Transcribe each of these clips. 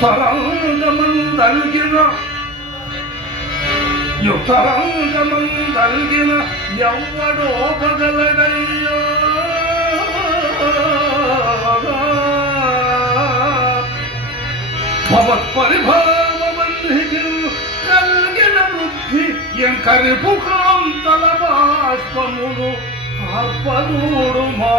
యుతరంగమందల్గిన యుతరంగమందల్గిన ఎవ్వడో పగలడయ్యో భవత్పరిభావమన్నికి కలిగిన వృద్ధి ఎంకరిపు కాంతల బాష్పములు అర్పదూడు మా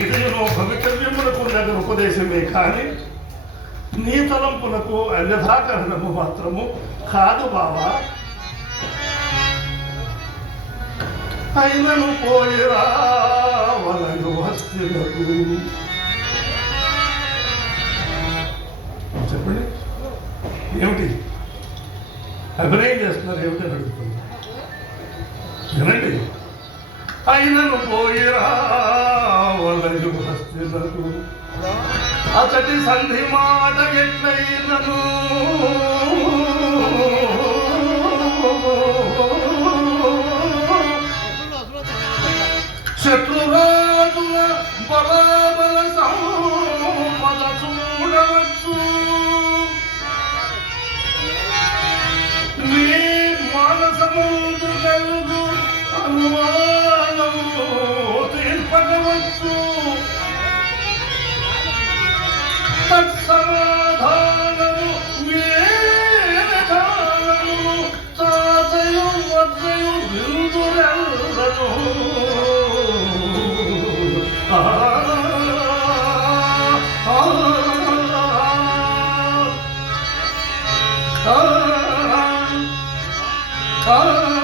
ఇదేనో భవితవ్యములకు నగర ఉపదేశమే కానీ నీ తలంపులకు అన్యథాకరణము మాత్రము కాదు బావా. అయినను పోయిరావలను వలలు చెప్పండి. ఏమిటి? అభినయం చేస్తున్నారు ఏమిటి అని అడుగుతుంది వినండి. అయినను పోయిరా వలలు హస్తిలకు అతడి సంధి మాట ఎట్లయినను శత్రురాజుల బలాబల Oh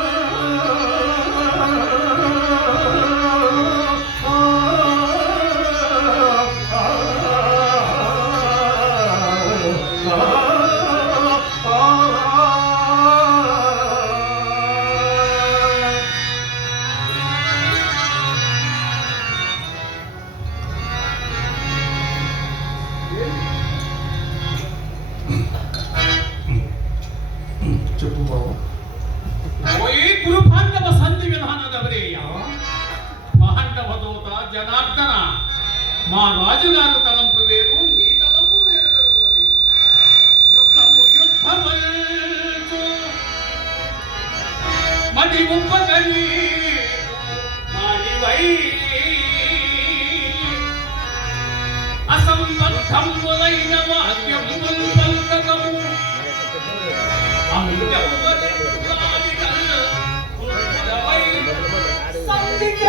జనార్దన మా రాజుగారు తలంపు వేరు నీ తలంపు వేరుగా ఉన్నది. యుద్ధము యుద్ధము మటి ఉప్పగని మాడివై. అసంబద్ధములైన వాక్యములు పలుకకము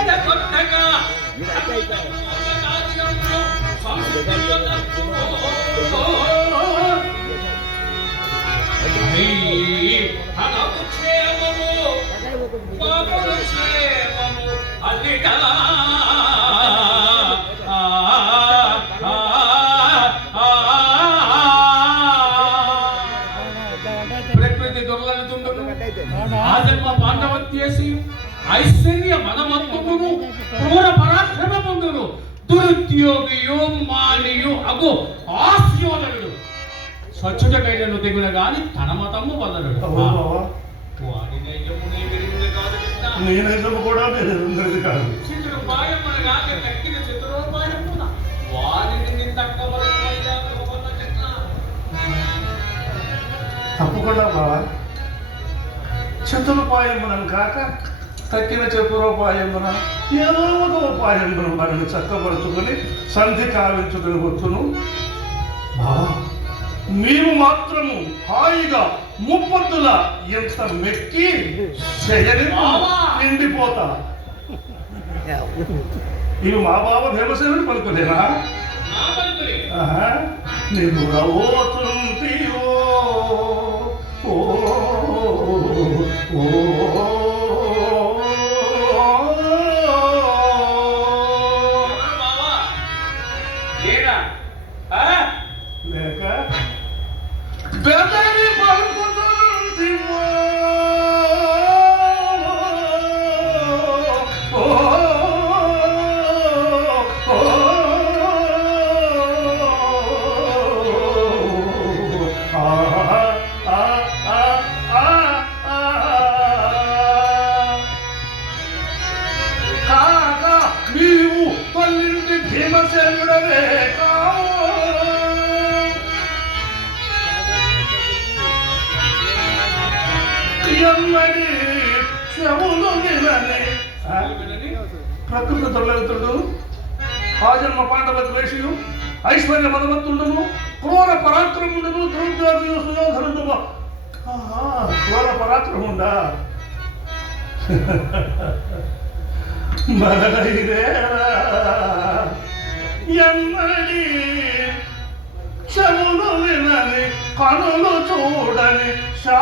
ప్రకృతి దురుద్యోగియు మానియు అగు ఆస్యోదనుడు స్వచ్ఛుటకైనను తెగున గాని తన మతము వదలడు. వాడి నైజమునే విరుగుడు కాదు. నీ నిజం కూడా నేను ఉన్నది కాదు చిత్రోపాయమునగా తక్కిన చిత్రోపాయమున వారిని నిందక్కవలసినయ్యా గోపన్న కృష్ణ. తప్పకుండా బావా. చతురుపాయమునం కాక తక్కిన చెప్పురోపాయమున ఏదో ఒక ఉపాయమును వారిని చక్కపరుచుకొని సంధి కావించుకుని వచ్చును. బావా మీరు మాత్రము హాయిగా ముప్పొద్దుల ఎంత మెక్కి చేయని! నిండిపోతా. ఇవి మా బావ భీమసేనుడు పలుకునేనా నా పలుకులే. ఆహా, నీవు రవోతుంటివో 배달이 발고는 뒤와 미우 떨리는데 비만 쐬느라네 ఆ? వినని? ప్రకృతి దొరలవుతుడు ఆజన్మ పాండవ ద్వేషియు ఐశ్వర్య మదమత్తుండును క్రూర పరాక్రముండును దుర్యోధను సుయోధనుడు క్రూర పరాక్రముండా మరలైదేరా ఎన్నడి చెవులు వినని కనులు చూడని శా